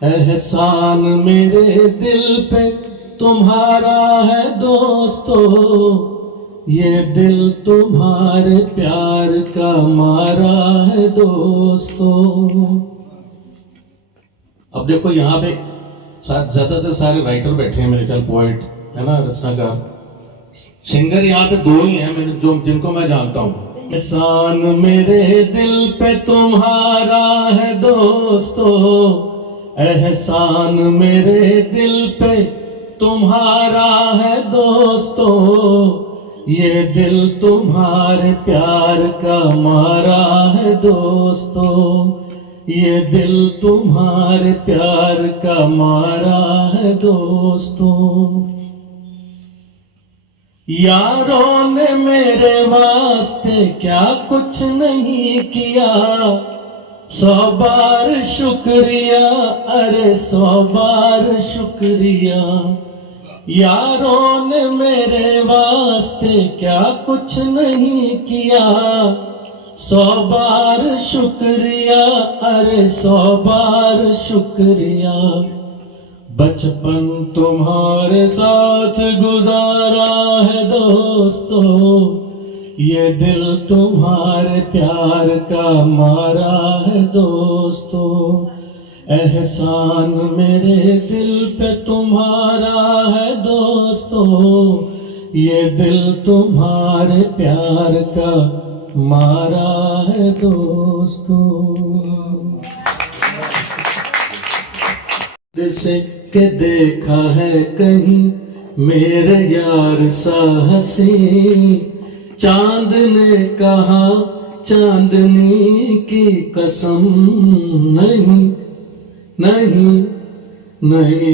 एहसान मेरे दिल पे तुम्हारा है दोस्तों, ये दिल तुम्हारे प्यार का मारा है दोस्तों। अब देखो यहाँ पे ज्यादातर सारे राइटर बैठे हैं, मेरे ख्याल पोएट है ना, रचनाकार। सिंगर यहाँ पे दो ही हैं मैंने जिनको मैं जानता हूँ। एहसान मेरे दिल पे तुम्हारा है दोस्तों, एहसान मेरे दिल पे तुम्हारा है दोस्तों, ये दिल तुम्हारे प्यार का मारा है दोस्तों, ये दिल तुम्हारे प्यार का मारा है दोस्तों। यारों ने मेरे वास्ते क्या कुछ नहीं किया, 100 बार शुक्रिया, अरे 100 बार शुक्रिया। यारों ने मेरे वास्ते क्या कुछ नहीं किया, 100 बार शुक्रिया, अरे 100 बार शुक्रिया। बचपन तुम्हारे साथ गुजारा है दोस्तों, ये दिल तुम्हारे प्यार का मारा है दोस्तों। एहसान मेरे दिल पे तुम्हारा है दोस्तों, ये दिल तुम्हारे प्यार का मारा है दोस्तों। जैसे के देखा है कहीं मेरे यार सा हंसी, चांद ने कहा चांदनी की कसम, नहीं नहीं नहीं।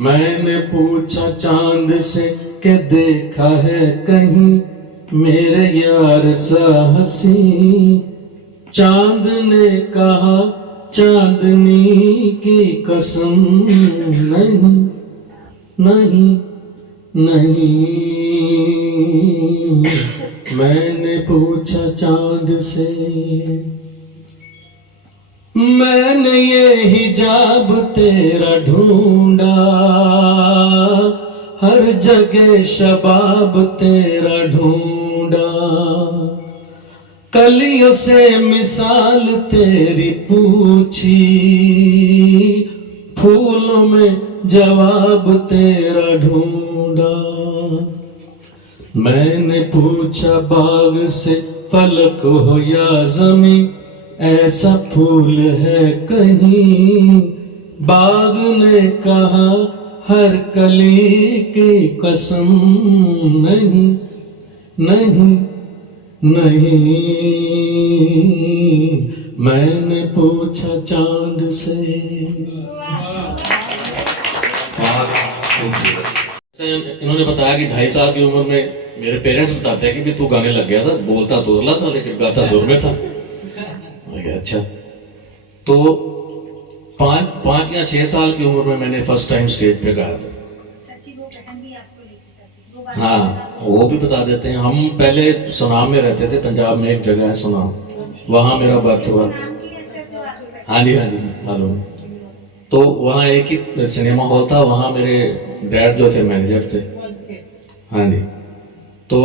मैंने पूछा चांद से कि देखा है कहीं मेरे यार सा हंसी, चांद ने कहा चांदनी की कसम, नहीं नहीं नहीं। मैंने पूछा चांद से, मैंने ये हिजाब तेरा ढूंढा, हर जगह शबाब तेरा ढूंढा, कलियों से मिसाल तेरी पूछी, फूलों में जवाब तेरा ढूंढा। मैंने पूछा बाग से फलक हो या जमीन, ऐसा फूल है कहीं, बाग ने कहा हर कली की कसम, नहीं नहीं नहीं। मैंने पूछा चांद से। इन्होंने बताया कि 2.5 साल की उम्र में मेरे पेरेंट्स बताते हैं कि भी तू गाने लग गया था, बोलता दुर्ला था लेकिन गाता जोर में था। अच्छा, तो 5 या 6 साल की उम्र में मैंने फर्स्ट टाइम स्टेज पे गाया था। हाँ, वो भी बता देते हैं। हम पहले सुनाम में रहते थे, पंजाब में एक जगह है सुनाम, वहां मेरा बर्थ हुआ। हाँ जी मालूम। तो वहाँ एक ही सिनेमा हॉल था, वहाँ मेरे डैड जो थे मैनेजर थे। हाँ जी, तो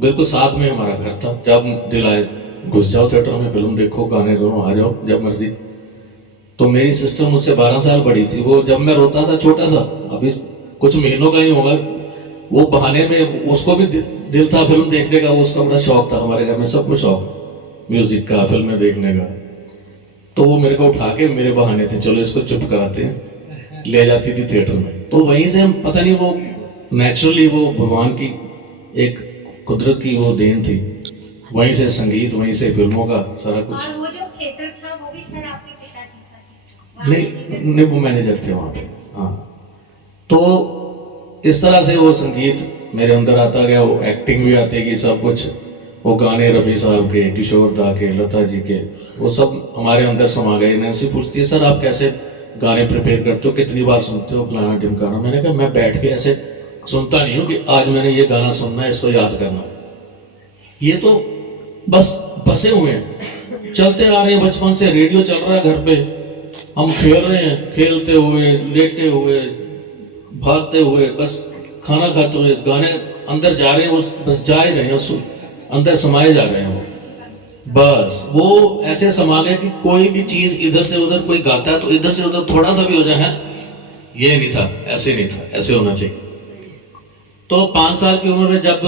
बिल्कुल साथ में हमारा घर था। जब दिल आए घुस जाओ थिएटर में, फिल्म देखो, गाने सुनो, आ जाओ जब मर्जी। तो मेरी सिस्टर मुझसे 12 साल बड़ी थी। वो जब मैं रोता था छोटा सा, अभी कुछ महीनों का ही होगा, वो बहाने में उसको भी दिल था फिल्म देखने का, उसका बड़ा शौक था। हमारे घर में सबको शौक म्यूजिक का, फिल्में देखने का। तो वो मेरे को उठा के, मेरे बहाने थे, चलो इसको चुप कराते हैं, ले जाती थी थिएटर में। तो वहीं से हम, पता नहीं वो नेचुरली वो भगवान की एक कुदरत की वो देन थी, वहीं से संगीत, वहीं से फिल्मों का सारा कुछ। और वो जो थिएटर था वो भी सर आपके पिताजी का? नहीं, वो मैनेजर थे वहाँ पे। हाँ, तो इस तरह से वो संगीत मेरे अंदर आता गया, वो एक्टिंग भी आती गई, सब कुछ। वो गाने रफ़ी साहब के, किशोर दा के, लता जी के, वो सब हमारे अंदर समा गए। नैन्सी पूछती है, सर आप कैसे गाने प्रिपेयर करते हो, कितनी बार सुनते हो, फलाना ढिमकाना। मैंने कहा मैं बैठ के ऐसे सुनता नहीं हूँ कि आज मैंने ये गाना सुनना है, इसको याद करना। ये तो बस बसे हुए हैं। चलते आ रहे हैं बचपन से, रेडियो चल रहा है घर पे, हम खेल रहे हैं, खेलते हुए, लेटे हुए, भागते हुए, बस खाना खाते हुए, गाने अंदर जा रहे हैं, उस बस जा ही रहे हैं, उस अंदर समाये जा रहे हैं वो। बस वो ऐसे समा गए कि कोई भी चीज इधर से उधर कोई गाता है तो इधर से उधर थोड़ा सा भी हो जाए, है ये नहीं था, ऐसे नहीं था, ऐसे होना चाहिए। तो 5 साल की उम्र में जब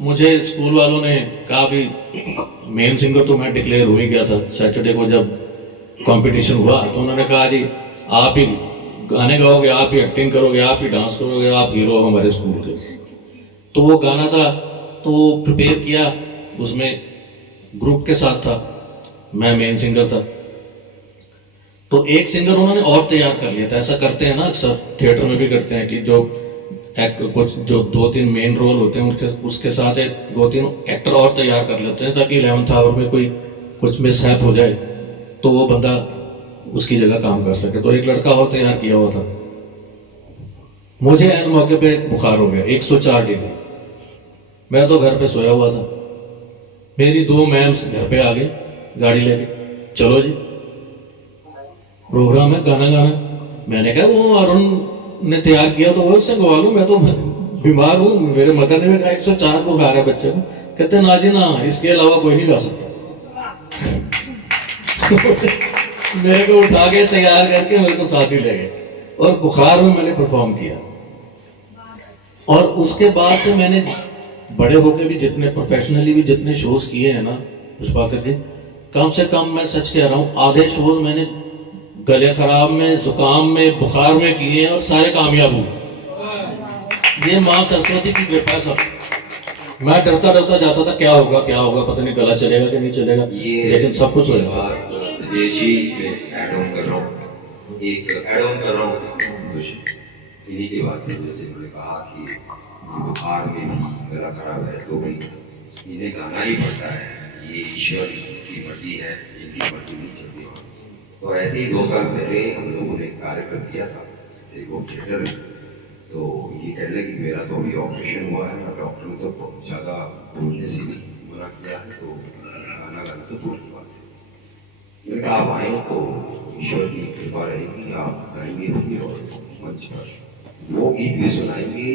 मुझे स्कूल वालों ने कहा भी मेन सिंगर तो मैं डिक्लेयर हो ही गया था, सैटरडे को जब कंपटीशन हुआ तो उन्होंने कहा जी आप ही गाने गाओगे, आप ही एक्टिंग करोगे, आप ही डांस करोगे, आप हीरो हो हमारे स्कूल के। तो वो गाना था तो प्रिपेयर किया, उसमें ग्रुप के साथ था, मैं मेन सिंगर था। तो एक सिंगर उन्होंने और तैयार कर लिया था, ऐसा करते हैं ना अक्सर, थिएटर में भी करते हैं कि जो कुछ जो 2-3 मेन रोल होते हैं उसके साथ 2-3 एक्टर और तैयार कर लेते हैं ताकि 11th आवर में कोई कुछ मिसहैप हो जाए तो वो बंदा उसकी जगह काम कर सके। तो एक लड़का और तैयार किया हुआ था। मुझे एन मौके पे बुखार हो गया 104 डिग्री, मैं तो घर पे सोया हुआ था। मेरी 2 मैम्स घर पे आ गई गाड़ी लेके, चलो जी प्रोग्राम है, गाना गाना। मैंने कहा वो अरुण ने तैयार किया तो वो उससे गवा लूं, मैं तो बीमार हूं। मेरे मदर ने कहा 104 बुखार है बच्चे को। कहते ना जी ना, इसके अलावा कोई नहीं गा सकता। मेरे को उठा के तैयार करके मेरे को साथ ही ले गए और बुखार में मैंने परफॉर्म किया। और उसके बाद से मैंने बड़े होके भी जितने प्रोफेशनली भी जितने शोज किए हैं ना पुष्पाकर जी, कम से कम मैं सच कह रहा हूं आधे शोज मैंने गले खराब में, जुकाम में, बुखार में किए हैं और सारे कामयाब हुए। ये माँ सरस्वती की कृपा सब। मैं डरता डरता जाता था क्या होगा क्या होगा, पता नहीं गला चलेगा कि नहीं चलेगा, लेकिन सब कुछ हो जाएगा। ऐड ऑन कर रहा हूँ, इन्हीं की बात है। जैसे उन्होंने कहा कि बुखार में भी गला खराब है तो भी इन्हें गाना ही पड़ता है, ये ईश्वर की मर्जी है, इनकी मर्जी नहीं चलती। तो ऐसे ही 2 साल पहले हम लोगों ने कार्यक्रम किया था एक वो थिएटर में। तो ये कह रहे कि मेरा तो अभी ऑपरेशन हुआ है और डॉक्टर ने तो ज़्यादा बोलने से मना किया है, तो गाना गाना तो दूर की बात है। मैंने कहा आप आए तो ईश्वर की कृपा रहेगी, आप गाएंगे भी और मंच पर वो गीत भी सुनाएंगे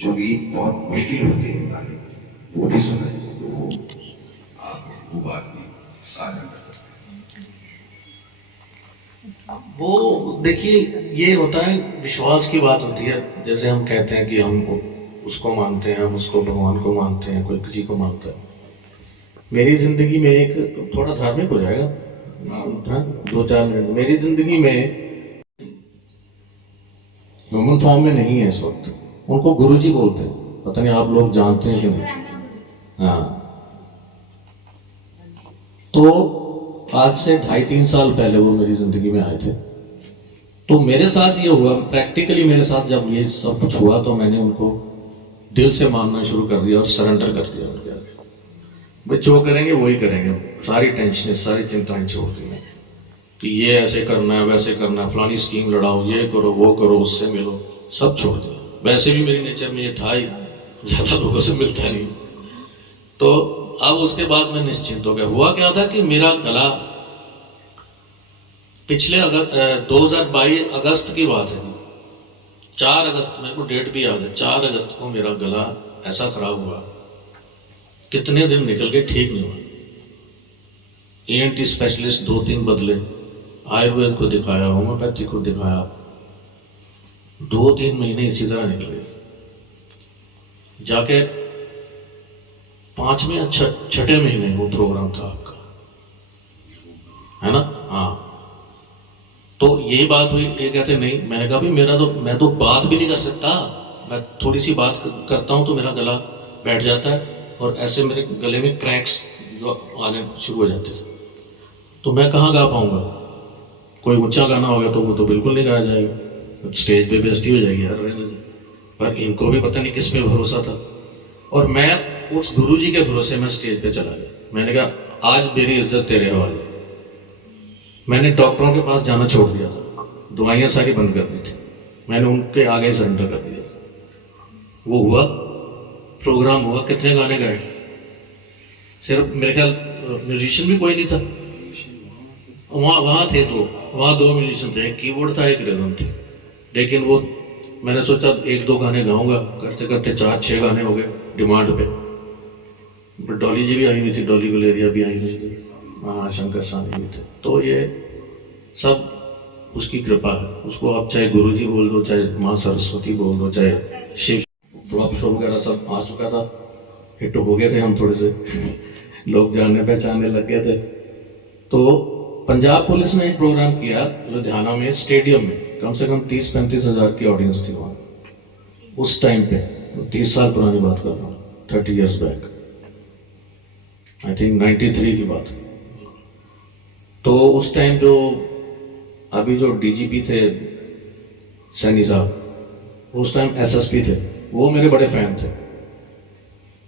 जो गीत बहुत मुश्किल होते हैं गाने, वो भी सुनाएंगे। तो वो आप वो बात भी साझा कर सकते हैं। वो देखिए ये होता है, विश्वास की बात होती है। जैसे हम कहते हैं कि हम उसको मानते हैं, हम उसको भगवान को मानते हैं, कोई किसी को मानता है। मेरी जिंदगी में एक थोड़ा धार्मिक हो जाएगा, 2-4 मिनट। मेरी जिंदगी में ह्यूमन फॉर्म में नहीं है इस वक्त, उनको गुरुजी बोलते हैं, पता नहीं आप लोग जानते हैं कि नहीं। हाँ, तो आज से 2.5-3 साल पहले वो मेरी जिंदगी में आए थे। तो मेरे साथ ये हुआ, प्रैक्टिकली मेरे साथ जब ये सब कुछ हुआ तो मैंने उनको दिल से मानना शुरू कर दिया और सरेंडर कर दिया उनके आगे। भाई जो करेंगे वही करेंगे, सारी टेंशन सारी चिंताएं छोड़ दी मैं कि ये ऐसे करना है, वैसे करना है, फलानी स्कीम लड़ाओ, ये करो, वो करो, उससे मिलो, सब छोड़ दिया। वैसे भी मेरी नेचर में ये था ही, ज्यादा लोगों से मिलता नहीं। तो अब उसके बाद मैं निश्चिंत हो गया। हुआ क्या था कि मेरा गला पिछले 2022 अगस्त की बात है, 4 अगस्त, मेरे को डेट भी याद है, 4 अगस्त को मेरा गला ऐसा खराब हुआ, कितने दिन निकल के ठीक नहीं हुआ। ENT स्पेशलिस्ट 2-3 बदले, आयुर्वेद को दिखाया, होम्योपैथी को दिखाया, 2-3 महीने इसी तरह निकले। जाके 5वें 6ठे महीने वो प्रोग्राम था आपका, है ना? हाँ, तो यही बात हुई। ये कहते नहीं, मैंने कहा भी मैं तो बात भी नहीं कर सकता, मैं थोड़ी सी बात करता हूं तो मेरा गला बैठ जाता है और ऐसे मेरे गले में क्रैक्स जो आने शुरू हो जाते थे। तो मैं कहाँ गा पाऊंगा? कोई ऊंचा गाना होगा तो वो तो बिल्कुल नहीं गाया जाएगा, स्टेज पे बेइज्जती हो जाएगी यार। पर इनको भी पता नहीं किस पे भरोसा था, और मैं उस गुरुजी के भरोसे मैं स्टेज पे चला गया। मैंने कहा आज मेरी इज्जत तेरे हवाले। मैंने डॉक्टरों के पास जाना छोड़ दिया था, दवाइयां सारी बंद कर दी थी, मैंने उनके आगे सरेंडर कर दिया। वो हुआ, प्रोग्राम हुआ, कितने गाने गाए? सिर्फ मेरे ख्याल म्यूजिशियन भी कोई नहीं था। वहाँ वहाँ थे वहाँ दो म्यूजिशियन थे, एक कीबोर्ड था एक रिदम थी। लेकिन वो मैंने सोचा एक दो गाने गाऊंगा, करते करते 4-6 गाने हो गए डिमांड पे। डॉली जी भी आई हुई थी, डॉली गुलेरिया भी आई हुई थी, हाँ शंकर सानी भी थे। तो ये सब उसकी कृपा है। उसको आप चाहे गुरु जी बोल दो, चाहे माँ सरस्वती बोल दो, चाहे शिव। फ्लॉप शो वगैरह सब आ चुका था, हिट हो गए थे हम थोड़े से लोग जानने पहचानने लग गए थे। तो पंजाब पुलिस ने एक प्रोग्राम किया लुधियाना में, स्टेडियम में, कम से कम 30-35 हज़ार की ऑडियंस थी वहाँ उस टाइम पे। तो 30 साल पुरानी बात कर रहा हूँ, 30 years बैक, आई थिंक 93 की बात। तो उस टाइम जो अभी जो डीजीपी थे सैनी साहब, उस टाइम एसएसपी थे, वो मेरे बड़े फैन थे।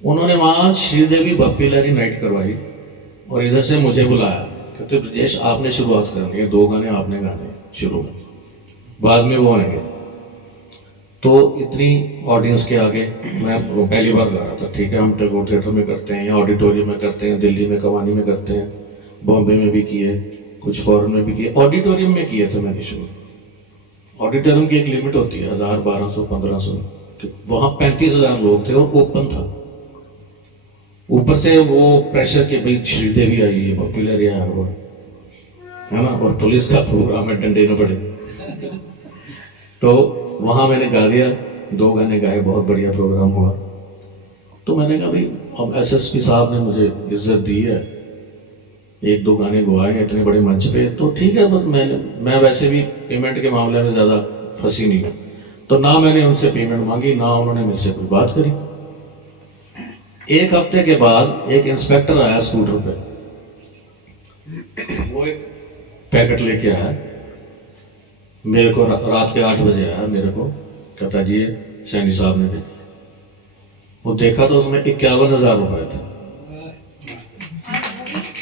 उन्होंने वहाँ श्रीदेवी बप्पी लहरी नाइट करवाई और इधर से मुझे बुलाया, कहते ब्रजेश आपने शुरुआत करनी है, 2 गाने आपने गाने शुरू में, बाद में वो आएंगे। तो इतनी ऑडियंस के आगे मैं पहली बार गा रहा था। ठीक है, हम टैगोर थिएटर में करते हैं या ऑडिटोरियम में करते हैं, दिल्ली में कवानी में करते हैं, बॉम्बे में भी किए, कुछ फॉरेन में भी किए। ऑडिटोरियम में किए थे मैंने शुरू। ऑडिटोरियम की एक लिमिट होती है 1000, 1200, 1500। वहाँ 35,000 लोग थे और ओपन था। ऊपर से वो प्रेशर के भाई श्रीदेवी आई है, बप्पी लहरी आया है ना, और पुलिस का प्रोग्राम है, डंडे न पड़े। तो वहां मैंने गा दिया, 2 गाने गाए, बहुत बढ़िया प्रोग्राम हुआ। तो मैंने कहा भाई अब एसएसपी साहब ने मुझे इज्जत दी है, 1-2 गाने गवाए इतने बड़े मंच पे, तो ठीक है। बस मैं वैसे भी पेमेंट के मामले में ज्यादा फंसी नहीं हूँ, तो ना मैंने उनसे पेमेंट मांगी, ना उन्होंने मुझसे कोई बात करी। 1 हफ्ते के बाद एक इंस्पेक्टर आया स्कूटर पे, वो एक पैकेट लेके आया मेरे को, रात के 8 बजे आया मेरे को, कहता जी सैनी साहब ने भेजा। वो देखा तो उसमें 51,000 रुपए थे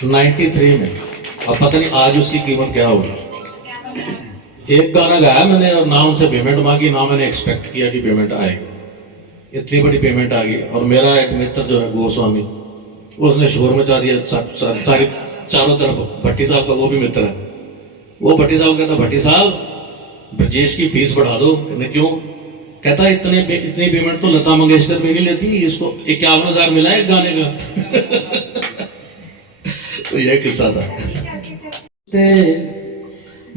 93 में। अब पता नहीं आज उसकी कीमत क्या होगी। एक गाना गाया मैंने और ना उनसे पेमेंट मांगी, ना मैंने एक्सपेक्ट किया कि पेमेंट आएगी। इतनी बड़ी पेमेंट आ गई। और मेरा एक मित्र जो है गोस्वामी, उसने शोर मचा दिया सारी चारों तरफ। भट्टी साहब का वो भी मित्र है। वो भट्टी साहब कहता भट्टी साहब ब्रजेश की फीस बढ़ा दो। क्यों? कहता इतनी पेमेंट तो लता मंगेशकर भी नहीं लेती, इसको 51,000 मिला एक गाने का। तो यह किस्सा था।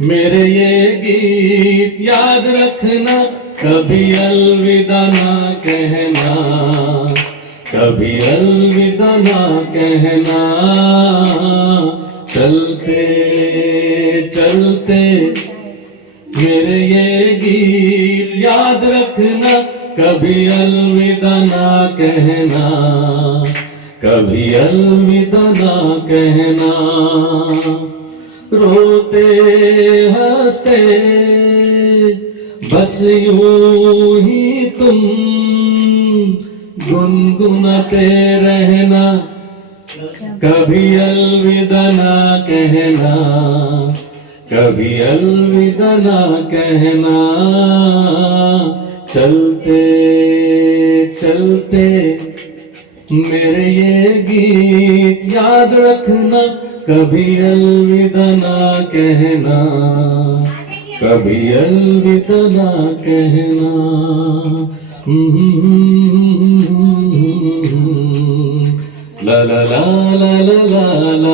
मेरे ये गीत याद रखना, कभी अलविदा ना कहना, कभी अलविदा ना कहना। चलते चलते मेरे ये गीत याद रखना, कभी अलविदा ना कहना, कभी अलविदा ना कहना। रोते हंसते बस यूं ही तुम गुनगुनाते रहना, कभी अलविदा ना कहना, कभी अलविदा ना कहना। चलते चलते मेरे ये गीत याद रखना, कभी अलविदा ना कहना, कभी अलविदा ना कहना। ला ला ला ला ला ला